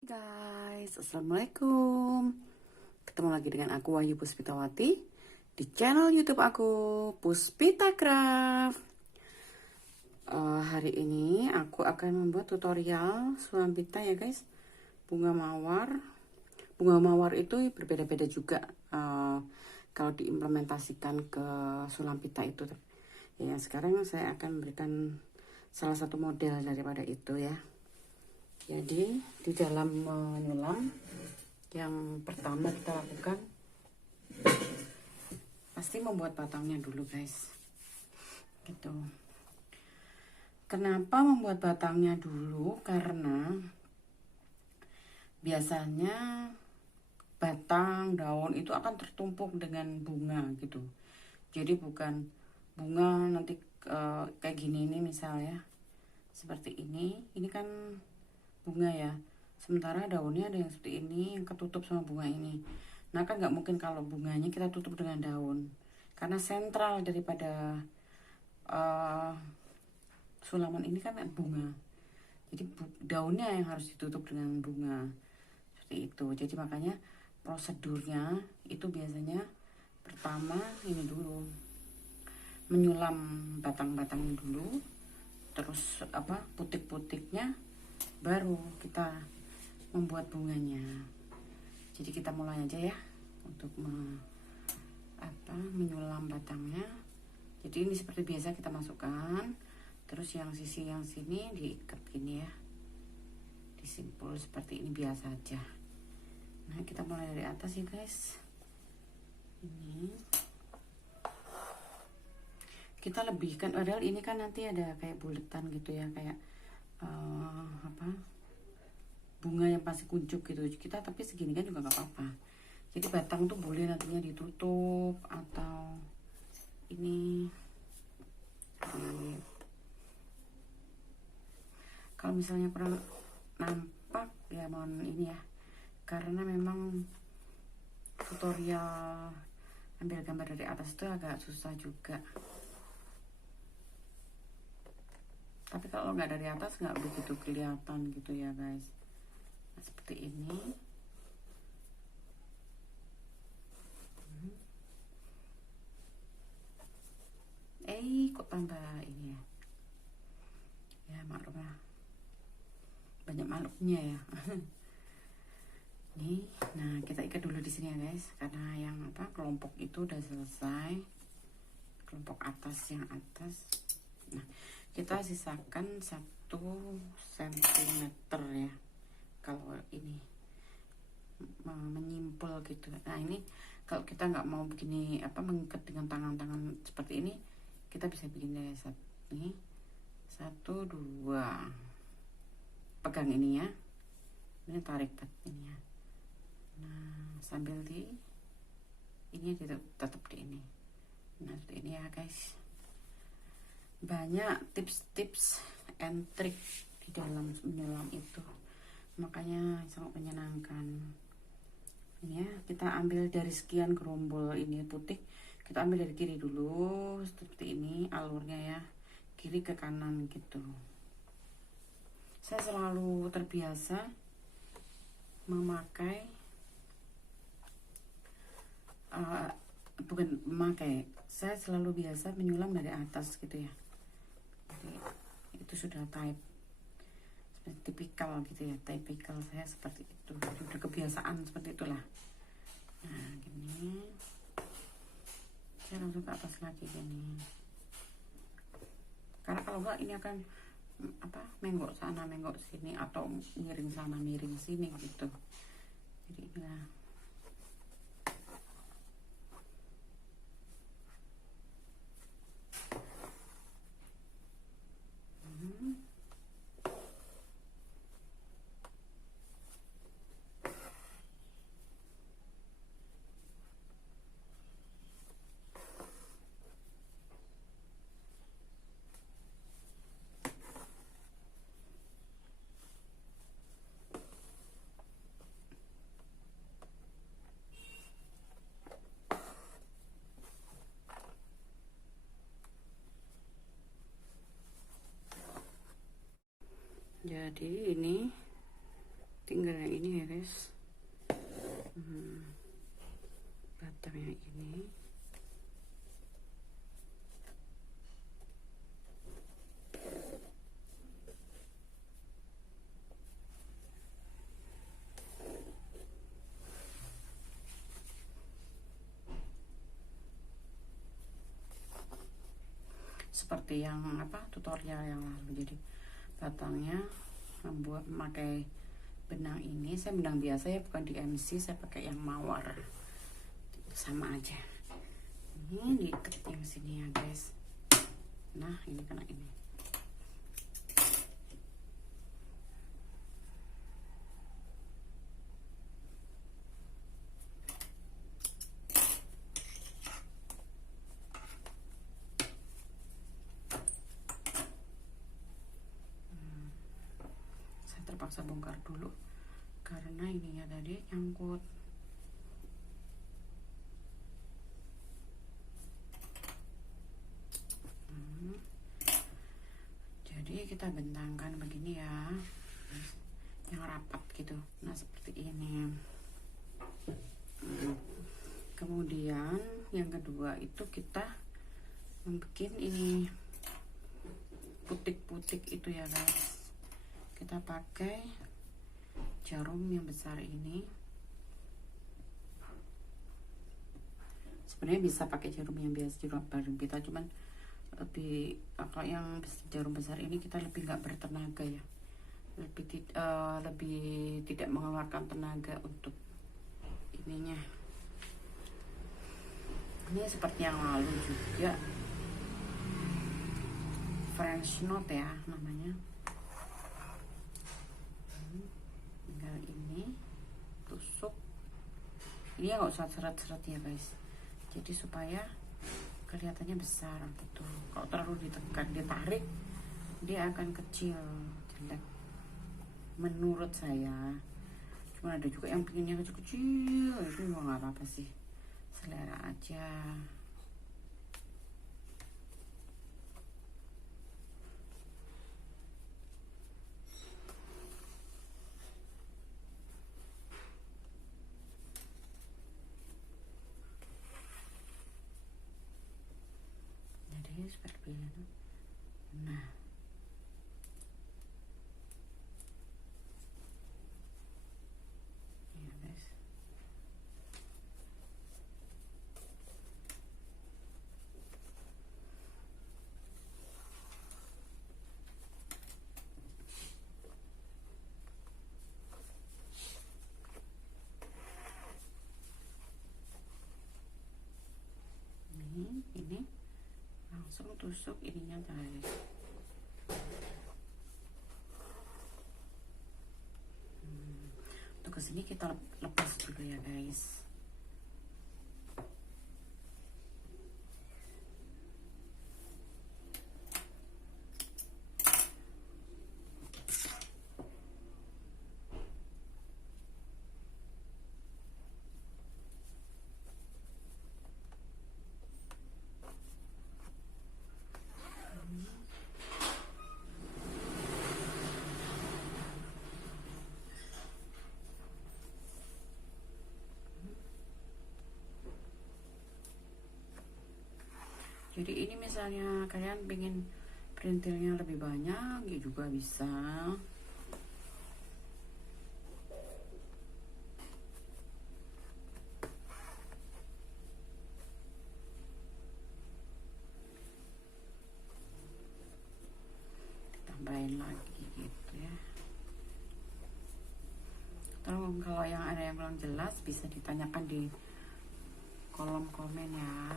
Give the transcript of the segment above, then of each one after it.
Guys, assalamualaikum. Ketemu lagi dengan aku Wahyu Puspitawati di channel YouTube aku Puspita Craft. Hari ini aku akan membuat tutorial sulampita ya guys, bunga mawar. Bunga mawar itu berbeda-beda juga kalau diimplementasikan ke sulampita itu. Ya, sekarang saya akan memberikan salah satu model daripada itu ya. Jadi di dalam menyulam yang pertama kita lakukan pasti membuat batangnya dulu guys. Gitu. Kenapa membuat batangnya dulu? Karena biasanya batang, daun itu akan tertumpuk dengan bunga gitu. Jadi bukan bunga nanti kayak gini ini misalnya. Seperti ini kan bunga ya, sementara daunnya ada yang seperti ini yang ketutup sama bunga ini. Nah kan nggak mungkin kalau bunganya kita tutup dengan daun, karena sentral daripada sulaman ini kan bunga, jadi daunnya yang harus ditutup dengan bunga seperti itu. Jadi makanya prosedurnya itu biasanya pertama ini dulu, menyulam batang-batangnya dulu, terus putik-putiknya baru kita membuat bunganya. Jadi kita mulai aja ya untuk menyulam batangnya. Jadi ini seperti biasa kita masukkan, terus yang sisi yang sini diikat gini ya, disimpul seperti ini biasa aja. Nah kita mulai dari atas ya guys. Ini kita lebihkan, padahal ini kan nanti ada kayak buletan gitu ya, kayak bunga yang pasti kuncup gitu kita, tapi segini kan juga nggak apa-apa. Jadi batang tuh boleh nantinya ditutup atau ini kalau misalnya kurang nampak ya mohon ini ya, karena memang tutorial ambil gambar dari atas itu agak susah juga. Tapi kalau nggak dari atas nggak begitu kelihatan gitu ya guys. Nah, seperti ini. Kok tambah ini ya? Ya maklum lah, banyak makhluknya ya. Nih, nah kita ikat dulu di sini ya guys, karena yang kelompok itu udah selesai, kelompok atas yang atas. Nah kita sisakan 1 cm ya kalau ini menyimpul gitu. Nah ini kalau kita nggak mau begini mengikat dengan tangan-tangan seperti ini, kita bisa bikin dari ini 1, 2, pegang ini ya, ini tarik ini ya. Nah sambil ini tetap di ini. Nah seperti ini ya guys. Banyak tips-tips and trik di dalam menyelam itu, makanya sangat menyenangkan. Ini ya, kita ambil dari sekian gerombol ini putik, kita ambil dari kiri dulu seperti ini alurnya ya, kiri ke kanan gitu. Saya selalu terbiasa memakai saya selalu biasa menyulam dari atas gitu ya. Jadi, itu sudah type seperti tipikal gitu ya, tipikal saya seperti itu, sudah kebiasaan seperti itulah. Nah gini, saya langsung ke atas lagi gini, karena kalau enggak ini akan menggok sana menggok sini, atau miring sana miring sini gitu. Jadi inilah. Jadi ini tinggal yang ini ya guys. Batangnya ini seperti yang tutorial yang lalu. Jadi batangnya membuat memakai benang ini, saya benang biasa ya, bukan di MC, saya pakai yang mawar, sama aja. Ini diikat yang sini ya guys. Nah ini kena ini. Terpaksa bongkar dulu karena ininya tadi nyangkut. Jadi kita bentangkan begini ya, yang rapat gitu. Nah seperti ini. Kemudian yang kedua itu kita membuat ini putik-putik itu ya guys. Kita pakai jarum yang besar ini. Sebenarnya bisa pakai jarum yang biasa, jarum pita, cuman lebih kalau yang jarum besar ini kita lebih nggak bertenaga ya, lebih tidak mengeluarkan tenaga untuk ininya. Ini seperti yang lalu juga, French knot ya namanya. Tinggal ini tusuk, ini nggak usah seret-seret ya guys, jadi supaya kelihatannya besar gitu. Kalau terlalu ditekan, ditarik, dia akan kecil, jelek menurut saya. Cuma ada juga yang pinginnya kecil-kecil, itu juga nggak apa-apa sih, selera aja. Seperti itu. Nah ya guys, ini langsung tusuk ininya guys. Untuk kesini kita lepas dulu ya guys. Jadi ini misalnya kalian pengen perintilnya lebih banyak ya juga bisa. Tambahin lagi gitu ya. Kalau yang ada yang belum jelas bisa ditanyakan di kolom komen ya.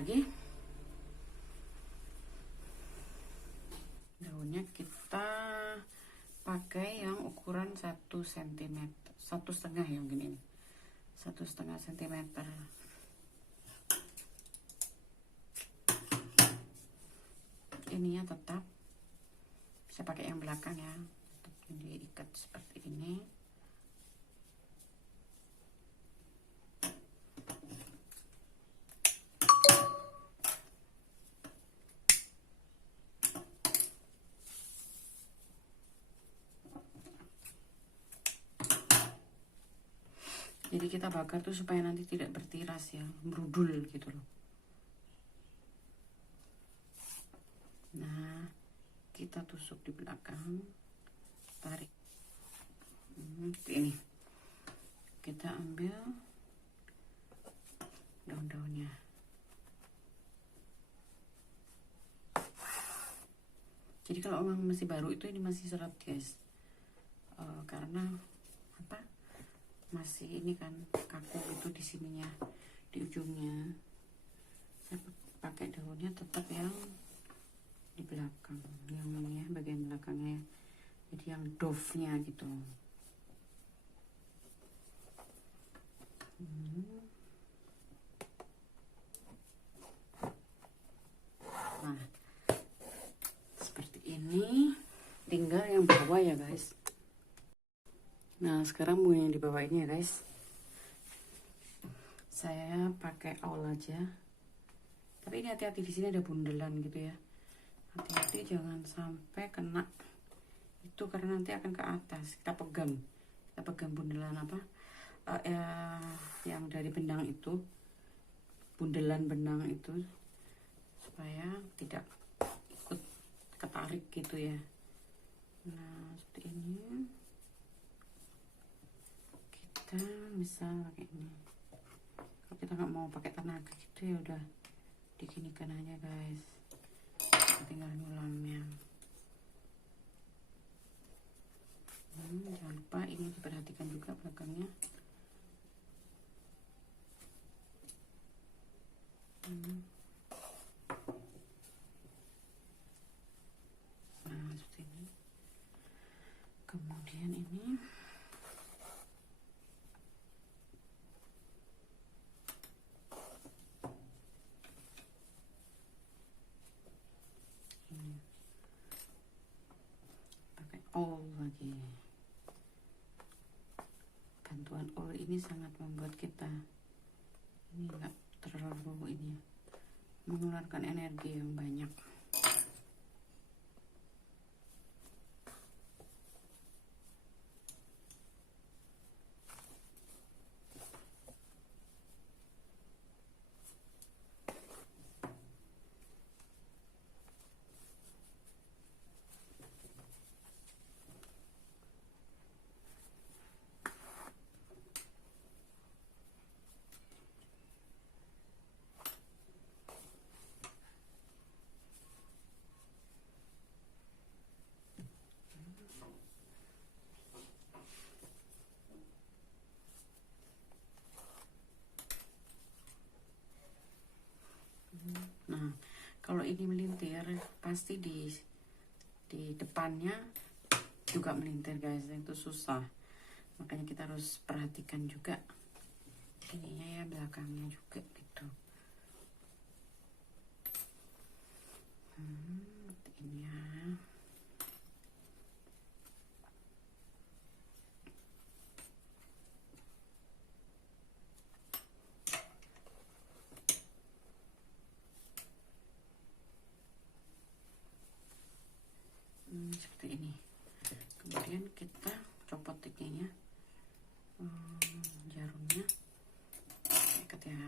lagi. Daunnya kita pakai yang ukuran 1 cm, 1,5 yang gini, 1,5 cm. Ininya tetap saya pakai yang belakang ya, tetap diikat seperti ini. Jadi kita bakar tuh supaya nanti tidak bertiras ya, berudul gitu loh. Nah, kita tusuk di belakang, tarik. Seperti ini. Kita ambil daun-daunnya. Jadi kalau memang masih baru itu ini masih seret guys, karena apa? Masih ini kan kaku itu di sininya, di ujungnya. Saya pakai daunnya tetap yang di belakang, yang ini ya, bagian belakangnya, jadi yang dove-nya gitu. Nah, seperti ini. Tinggal yang bawah ya guys. Nah, sekarang mau yang di bawah ini ya guys. Saya pakai aul aja. Tapi ini hati-hati, di sini ada bundelan gitu ya. Hati-hati jangan sampai kena itu, karena nanti akan ke atas. Kita pegang bundelan apa? Yang dari benang itu, bundelan benang itu, supaya tidak ikut ketarik gitu ya. Nah, seperti ini. Kita misal pakai ini. Kalau kita nggak mau pakai tenaga gitu ya udah diginikan aja guys. Tinggal nyulamnya. Jangan lupa ini diperhatikan juga belakangnya. Nah, seperti ini. Kemudian ini pakai aul lagi. Bantuan aul ini sangat membuat kita ini enggak terlalu ini mengeluarkan energi yang banyak. Nah, kalau ini melintir pasti di depannya juga melintir guys, itu susah. Makanya kita harus perhatikan juga ininya ya, belakangnya juga gitu. Ini ya. Seperti ini. Kemudian kita copot tiknya, jarumnya, ikat ya.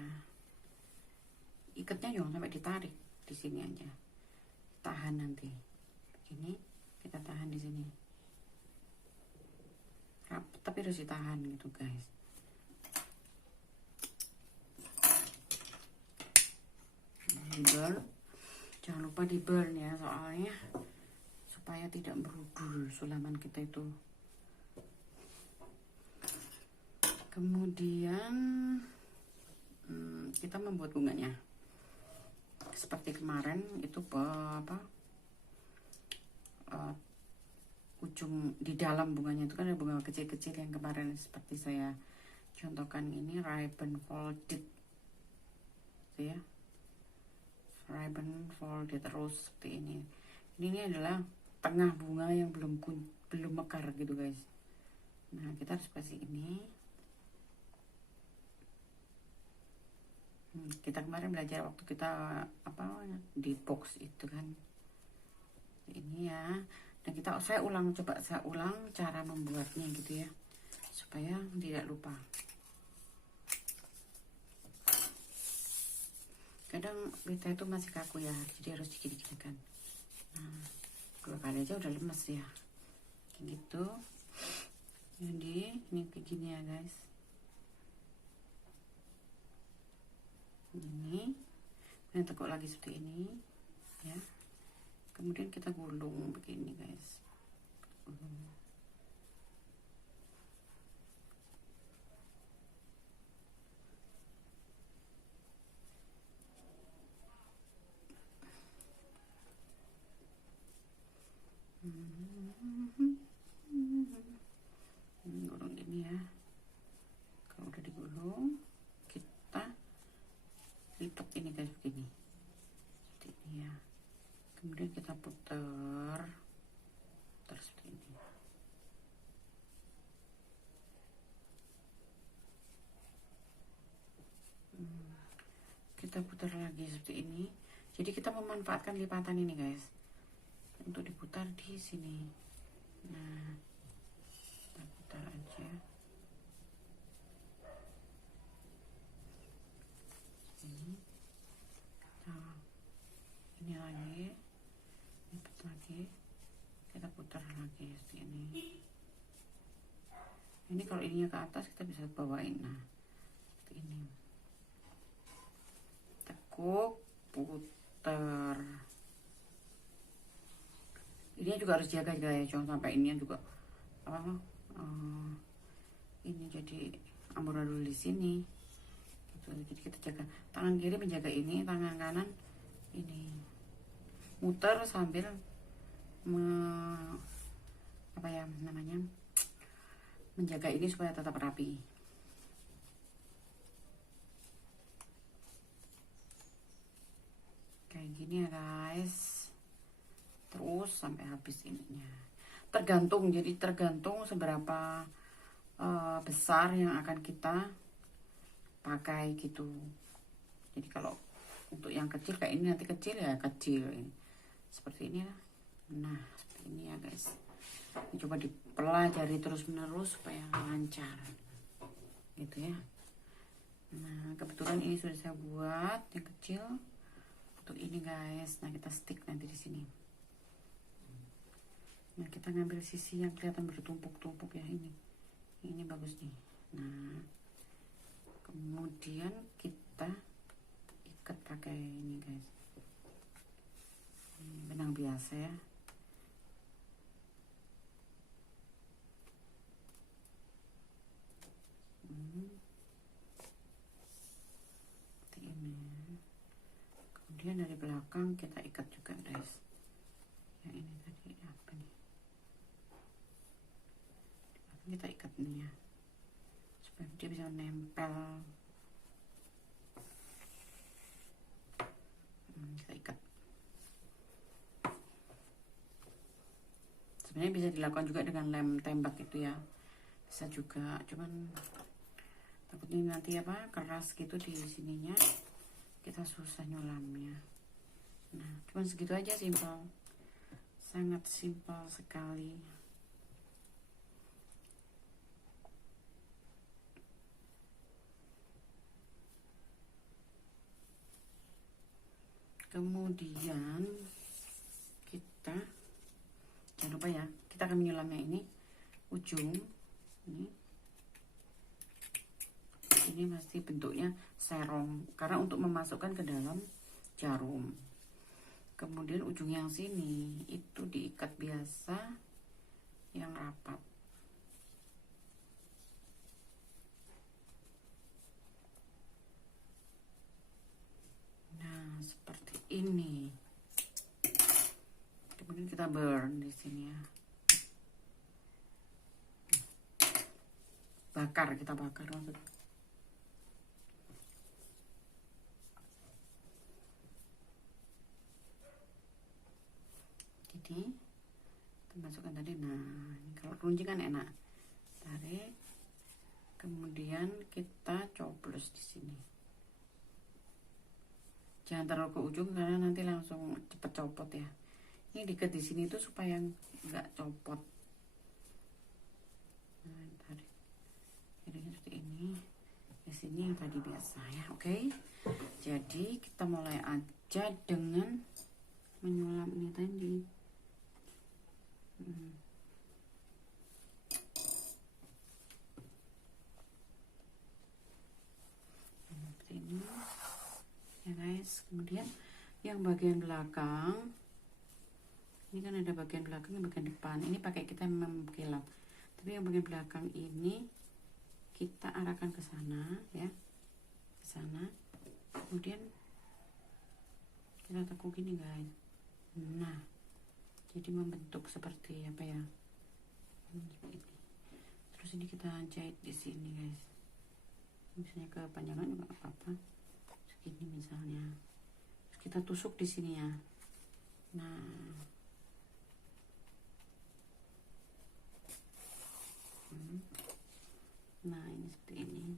Ikatnya jangan sampai ditarik, di sini aja. Tahan nanti. Begini, kita tahan di sini. Tapi harus ditahan gitu guys. Di burn, jangan lupa di burn ya, soalnya supaya tidak berudul sulaman kita itu. Kemudian kita membuat bunganya. seperti kemarin itu ujung di dalam bunganya itu kan ada bunga kecil-kecil yang kemarin seperti saya contohkan ini, ribbon folded gitu ya, ribbon folded rose seperti ini. Ini adalah tengah bunga yang belum mekar gitu guys. Nah kita harus kasih ini. Kita kemarin belajar waktu kita di box itu kan ini ya. Dan saya ulang cara membuatnya gitu ya, supaya tidak lupa. Kadang beta itu masih kaku ya, jadi harus dikit-dikit kan. Nah 2 kali aja udah lemes ya, kayak gitu. Jadi ini kayak gini ya guys. Ini tekuk lagi seperti ini ya, kemudian kita gulung begini guys. Gulung ini ya. Kalau udah digulung, kita lipat ini guys begini, seperti ini ya. Kemudian kita putar seperti ini. Kita putar lagi seperti ini. Jadi kita memanfaatkan lipatan ini guys untuk diputar di sini. Nah kita putar aja ini. Nah ini lagi, lipat lagi, kita putar lagi seperti ini. Ini kalau ininya ke atas kita bisa bawain. Nah seperti ini, tekuk, putar. Ini juga harus jaga guys, jangan sampai ini juga ini jadi amburadul di sini gitu. Jadi kita jaga, tangan kiri menjaga ini, tangan kanan ini muter sambil menjaga ini supaya tetap rapi. Kayak gini ya guys, terus sampai habis ininya. Tergantung seberapa besar yang akan kita pakai gitu. Jadi kalau untuk yang kecil kayak ini, nanti kecil ya kecil ini. Seperti ini lah. Nah seperti ini ya guys. Ini coba dipelajari terus menerus supaya lancar gitu ya. Nah kebetulan ini sudah saya buat yang kecil untuk ini guys. Nah kita stick nanti di sini. Nah kita ngambil sisi yang kelihatan bertumpuk-tumpuk ya, ini bagus nih. Nah kemudian kita ikat pakai ini guys, ini benang biasa ya. Seperti ini. Kemudian dari belakang kita ikat juga guys. Yang ini tadi apa nih? Kita ikat nih ya, supaya dia bisa nempel. Kita ikat. Sebenarnya bisa dilakukan juga dengan lem tembak itu ya, bisa juga, cuman takutnya nanti keras gitu di sininya, kita susah nyulamnya. Nah cuman segitu aja, simpel, sangat simpel sekali. Kemudian kita jangan lupa ya, kita akan menyulamnya ini ujung ini masih bentuknya serong karena untuk memasukkan ke dalam jarum. Kemudian ujung yang sini itu diikat biasa yang rapat. Nah seperti kita burn di sini ya. Kita bakar maksudnya. Jadi kita masukkan tadi. Nah, ini kalau keruncing kan enak. Tarik. Kemudian kita coblos di sini. Jangan terlalu ke ujung karena nanti langsung cepet copot ya. Ini diikat di sini tuh supaya nggak copot. Nah, tarik. Jadinya seperti ini. Di sini yang tadi biasa ya, oke. Jadi kita mulai aja dengan menyulam ini tadi. Seperti ini ya guys. Kemudian yang bagian belakang ini kan ada bagian belakang dan bagian depan. Ini pakai kita mengkilap. Tapi yang bagian belakang ini kita arahkan ke sana ya, ke sana. Kemudian kita tekuk gini guys. Nah, jadi membentuk seperti apa ya? Seperti ini. Terus ini kita jahit di sini guys. Misalnya kepanjangan juga apa-apa. Segini misalnya. Terus kita tusuk di sini ya. Nah. Nah, ini seperti ini.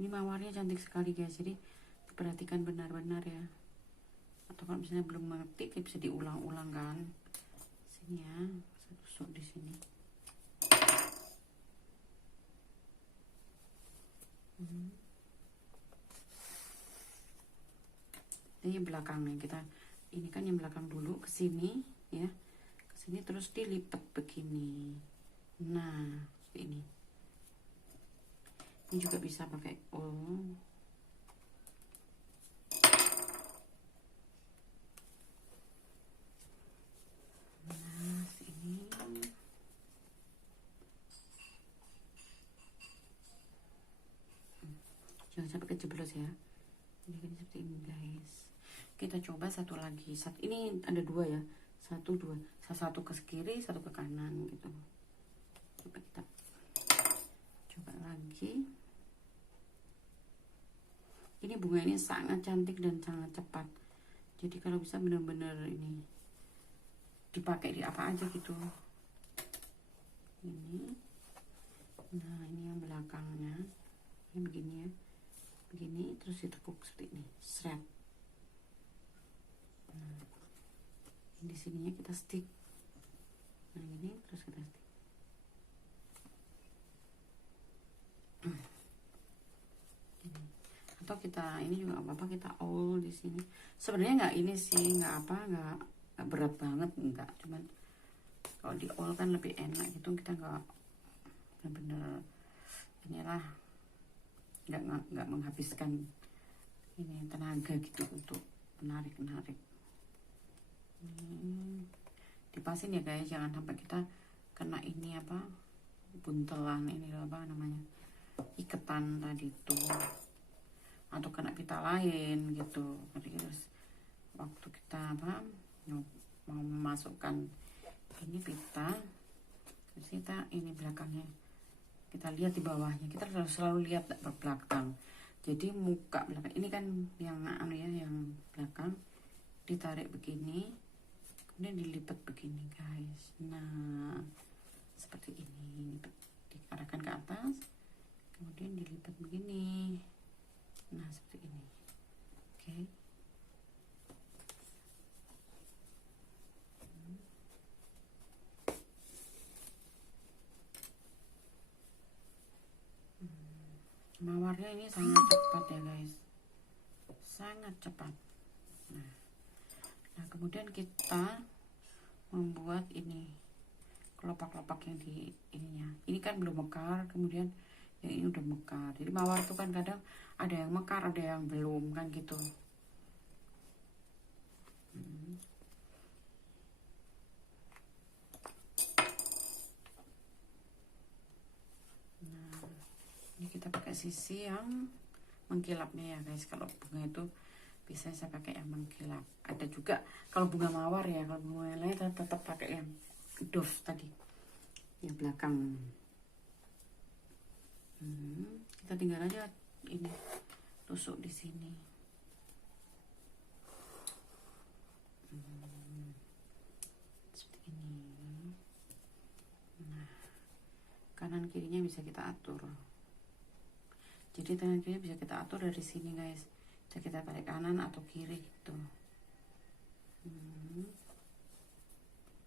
Ini mawarnya cantik sekali guys. Jadi perhatikan benar-benar ya. Atau kalau misalnya belum mengerti, bisa diulang-ulang kan. Sini ya, saya tusuk di sini. Ini belakangnya kita. Ini kan yang belakang dulu ke sini ya. Ke sini terus dilipat begini. Nah, seperti ini. Ini juga bisa pakai ul. Nah, sini. Jangan sampai kejeblos ya. Ini kan seperti ini guys. Kita coba satu lagi. Ini ada dua ya. Satu ke kiri, satu ke kanan gitu. Coba kita coba lagi. Ini bunga ini sangat cantik dan sangat cepat. Jadi kalau bisa benar-benar ini dipakai di apa aja gitu. Ini. Nah, ini yang belakangnya. Ini begini ya. Begini terus ditekuk seperti ini. Seret. Nah, di sininya kita stick. Nah, ini terus kita stick. Atau kita ini juga apa-apa, kita all di sini. Sebenarnya nggak ini sih, nggak berat banget, nggak. Cuman kalau di all kan lebih enak gitu, kita nggak bener-bener inilah, nggak menghabiskan ini tenaga gitu untuk menarik. Dipasin ya guys, jangan sampai kita kena ini apa, buntelan ini apa namanya, iketan tadi tuh, atau kena pita lain gitu. Jadi waktu kita apa mau memasukkan ini pita, terus kita ini belakangnya kita lihat di bawahnya, kita harus selalu lihat ke belakang. Jadi muka belakang ini kan yang yang belakang ditarik begini, kemudian dilipat begini guys. Nah, seperti ini, diarahkan ke atas, kemudian dilipat begini. Nah, seperti ini. Oke. Mawarnya ini sangat cepat ya guys, sangat cepat. Nah, kemudian kita membuat ini kelopak-kelopak yang di ininya. Ini kan belum mekar, kemudian yang ini udah mekar. Jadi mawar itu kan kadang ada yang mekar, ada yang belum kan gitu. Nah, ini kita pakai sisi yang mengkilapnya ya guys. Kalau bunga itu Biasanya saya pakai yang mengkilap. Ada juga kalau bunga mawar ya, kalau bunga yang lain tetap pakai yang Dove tadi, yang belakang. Kita tinggal aja ini tusuk di sini. Seperti ini. Nah, kanan kirinya bisa kita atur. Jadi tangan kiri bisa kita atur dari sini guys. Bisa kita tarik kanan atau kiri gitu.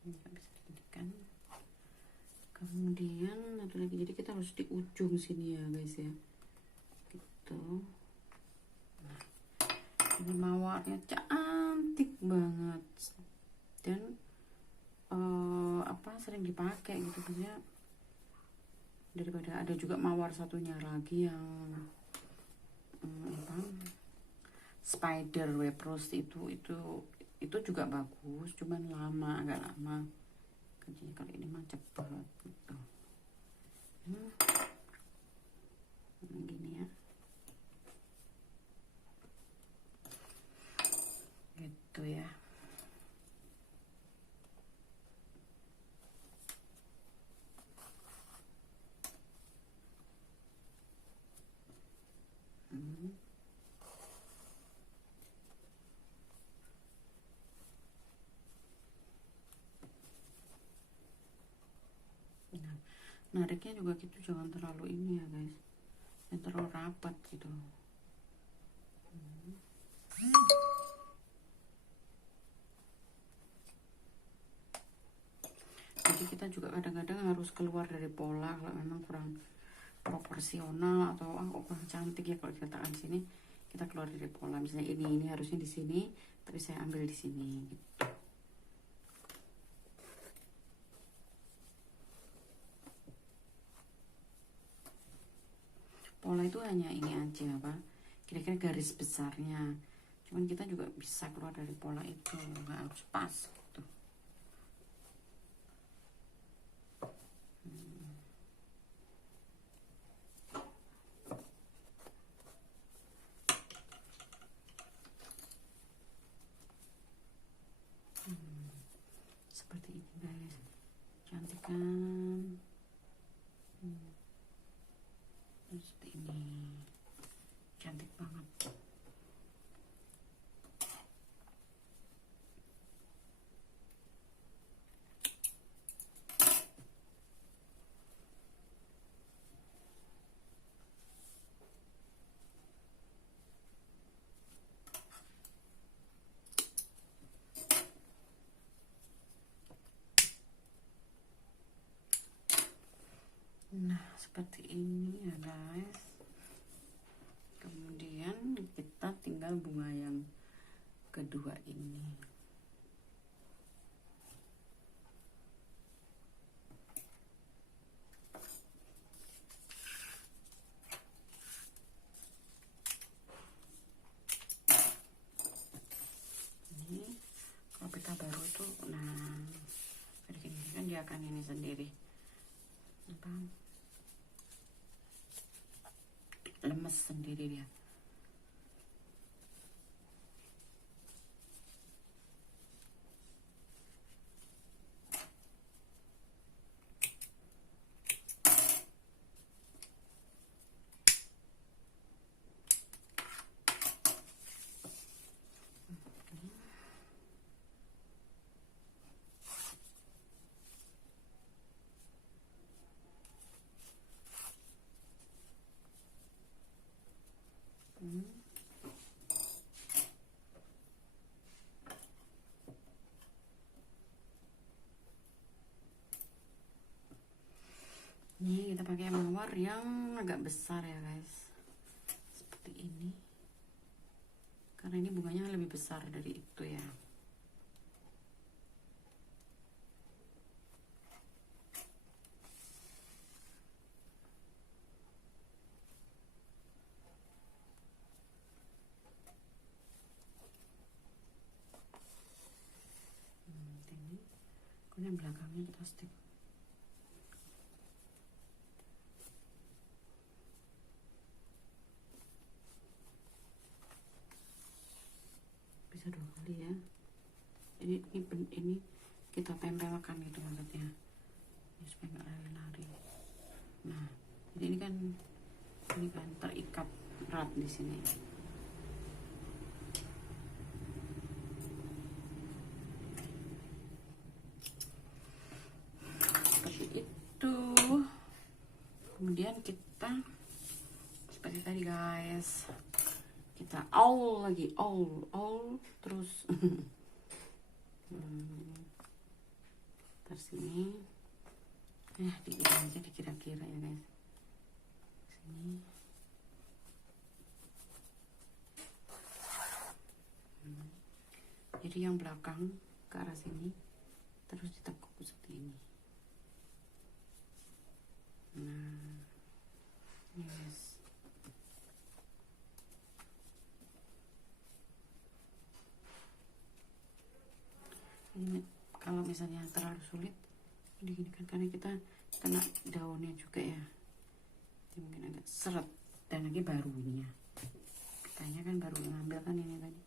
Bisa dikendalikan. Kemudian ada lagi, jadi kita harus di ujung sini ya guys ya. Gitu. Nah, ini mawarnya cantik banget dan sering dipakai gitu biasanya. Daripada ada juga mawar satunya lagi yang spider web rose itu juga bagus, cuman agak lama kerjanya. Kalau ini mah cepet gitu. Gini ya, gitu ya. Nariknya juga gitu, jangan terlalu ini ya guys, yang terlalu rapat gitu. Jadi kita juga kadang-kadang harus keluar dari pola kalau memang kurang proporsional atau kurang cantik ya. Kalau diletakkan sini, kita keluar dari pola. Misalnya ini harusnya di sini, tapi saya ambil di sini gitu. Pola itu hanya ini aja kira-kira garis besarnya, cuman kita juga bisa keluar dari pola itu, nggak harus pas gitu. Seperti ini guys, cantik kan? Seperti ini, cantik banget. Nah, seperti ini ya guys. Kemudian kita tinggal bunga yang kedua ini. Ini kalau pita baru itu, nah begini kan dia akan ini sendiri lemes sendiri dia. Ini kita pakai mawar yang agak besar ya guys, seperti ini, karena ini bunganya lebih besar dari itu ya. Ini kemudian belakangnya kita stick. bisa 2 kali ya. Ini kita tempelkan gitu maksudnya, ini supaya nggak lari-lari. Nah, jadi ini kan terikat erat di sini. Seperti itu. Kemudian kita seperti tadi guys, kita awl lagi, awl terus. Terus sini, dikira aja dikira-kira ya guys. Sini. Jadi yang belakang ke arah sini, terus ditekuk seperti ini. Nah, yes. Ini kalau misalnya terlalu sulit, diginikan karena kita kena daunnya juga ya. Jadi mungkin agak seret, dan lagi baru ini ya. Pitanya kan baru ngambil kan ini tadi.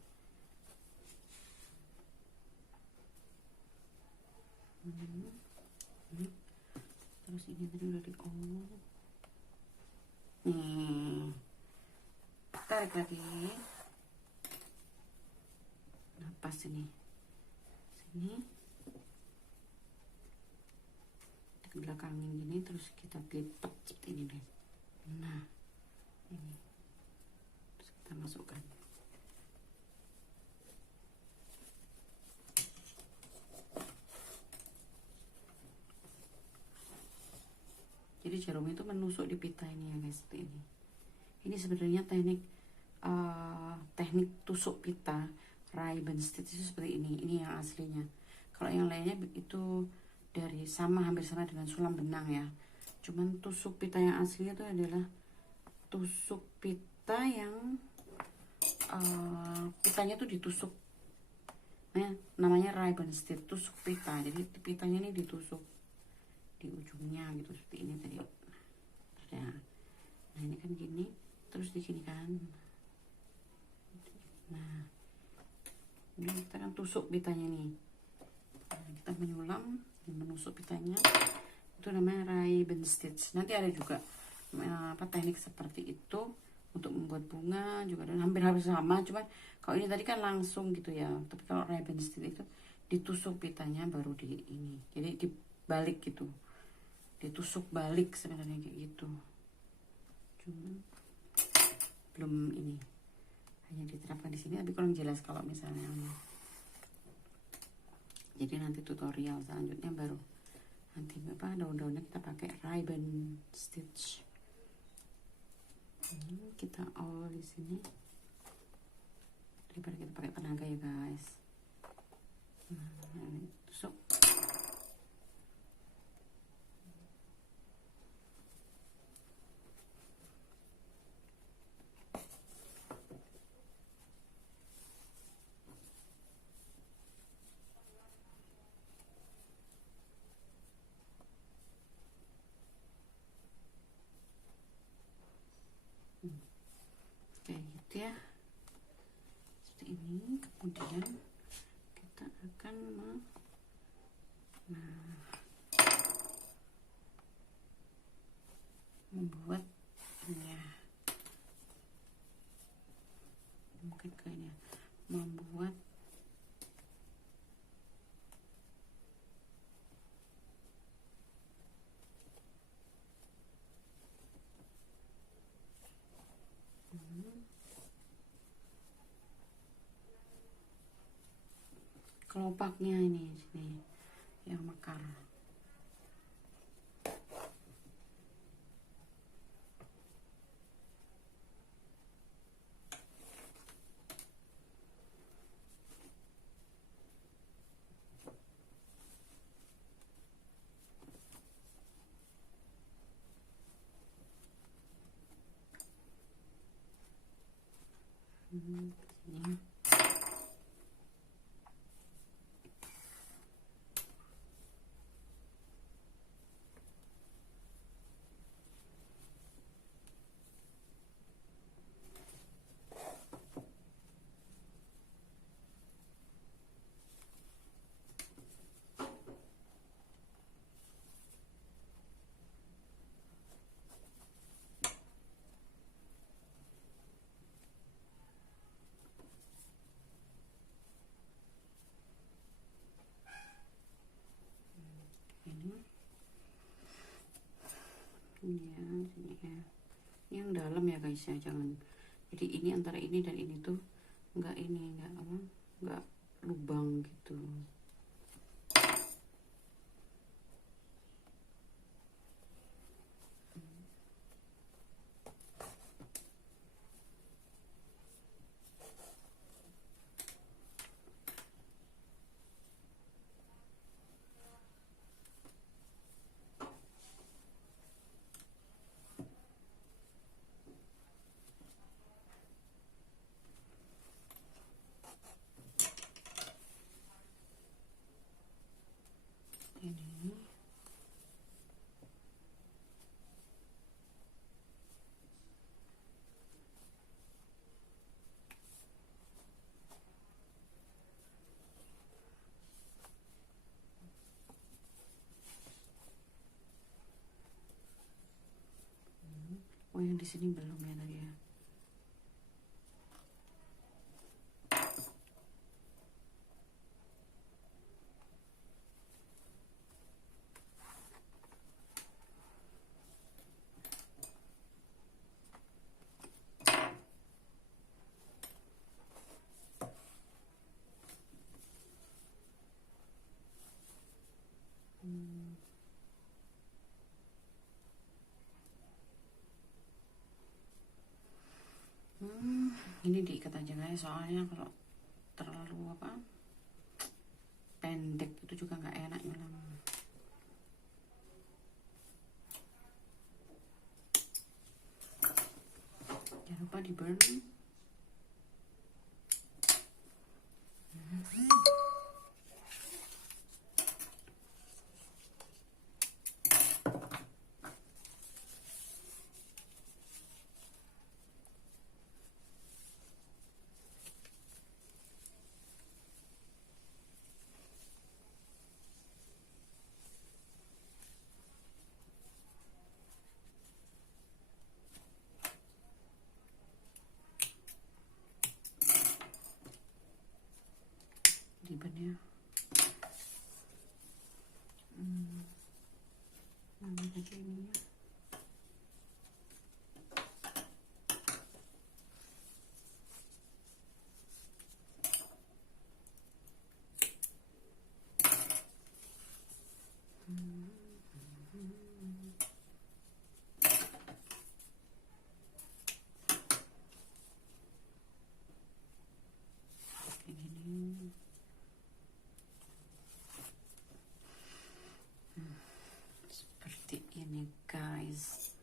Terus ini tadi udah nih, tarik lagi. Nah, pas ini sini di belakangin gini, terus kita lipat seperti ini deh. Nah, ini terus kita masukkan. Jadi jarum itu menusuk di pita ini ya guys, seperti ini. Ini sebenarnya teknik tusuk pita ribbon stitch itu seperti ini. Ini yang aslinya. Kalau yang lainnya itu dari hampir sama dengan sulam benang ya. Cuman tusuk pita yang asli itu adalah tusuk pita yang pitanya tuh ditusuk. Nah, namanya ribbon stitch, tusuk pita. Jadi pitanya ini ditusuk di ujungnya gitu, seperti ini tadi. Nah, ini kan gini, terus di sini kan. Nah, ini kita kan tusuk pitanya nih. Nah, kita menyulam, menusuk pitanya, itu namanya ribbon stitch. Nanti ada juga teknik seperti itu untuk membuat bunga juga, dan hampir sama. Cuman kalau ini tadi kan langsung gitu ya, tapi kalau ribbon stitch itu ditusuk pitanya baru di ini, jadi dibalik gitu, ditusuk balik sebenarnya kayak gitu. Cuman belum ini, hanya diterapkan di sini, tapi kurang jelas kalau misalnya. Jadi nanti tutorial selanjutnya baru nanti daun-daunnya kita pakai ribbon stitch. Kita all di sini daripada kita pakai tenaga ya guys. Nah, ini tusuk. Kayak gitu ya, seperti ini. Kemudian kita akan membuat ini ya, mungkin kayaknya membuat kelopaknya ini sini yang mekar. Sini. Ini ya, sini ya. Yang dalam ya guys ya, jangan. Jadi ini antara ini dan ini tuh enggak ini, enggak apa, enggak lubang gitu. Ini oh yang di sini belum ya tadi ya. Ini diikat aja guys, soalnya kalau terlalu apa pendek itu juga nggak enak nyulam. Jangan lupa di burn. Ribbonnya mana aja ininya. Seperti ini guys.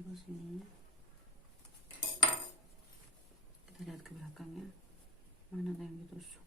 Terus ini kita lihat ke belakangnya, mana yang ditusuk.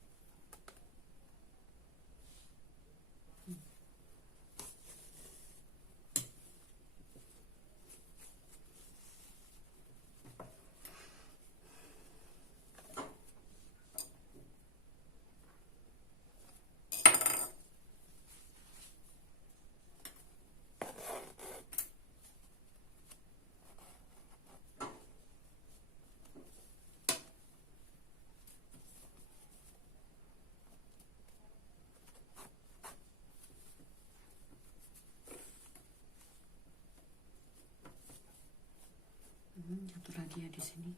Satu lagi ya di sini.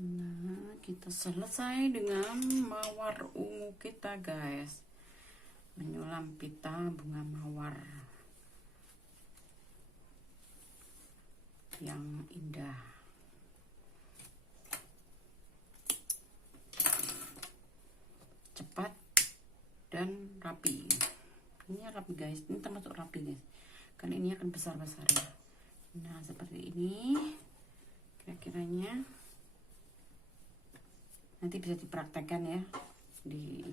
Nah, kita selesai dengan mawar ungu kita guys. Menyulam pita bunga mawar. yang indah. Cepat dan rapi. Ini rapi guys, ini termasuk rapi guys, karena ini akan besar-besar ya. Nah seperti ini kira-kiranya, nanti bisa dipraktekkan ya di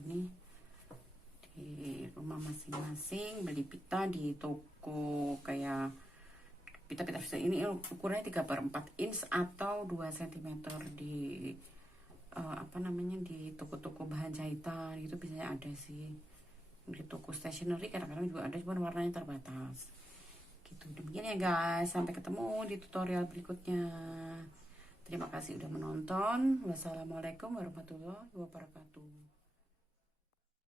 rumah masing-masing. Beli pita di toko kayak pita-pita ini ukurannya 3/4 inch atau 2 cm di di toko-toko bahan jahitan itu biasanya ada sih. Di toko stationery kadang-kadang juga ada, cuma warnanya terbatas gitu. Demikian ya guys, sampai ketemu di tutorial berikutnya. Terima kasih udah menonton. Wassalamualaikum warahmatullahi wabarakatuh.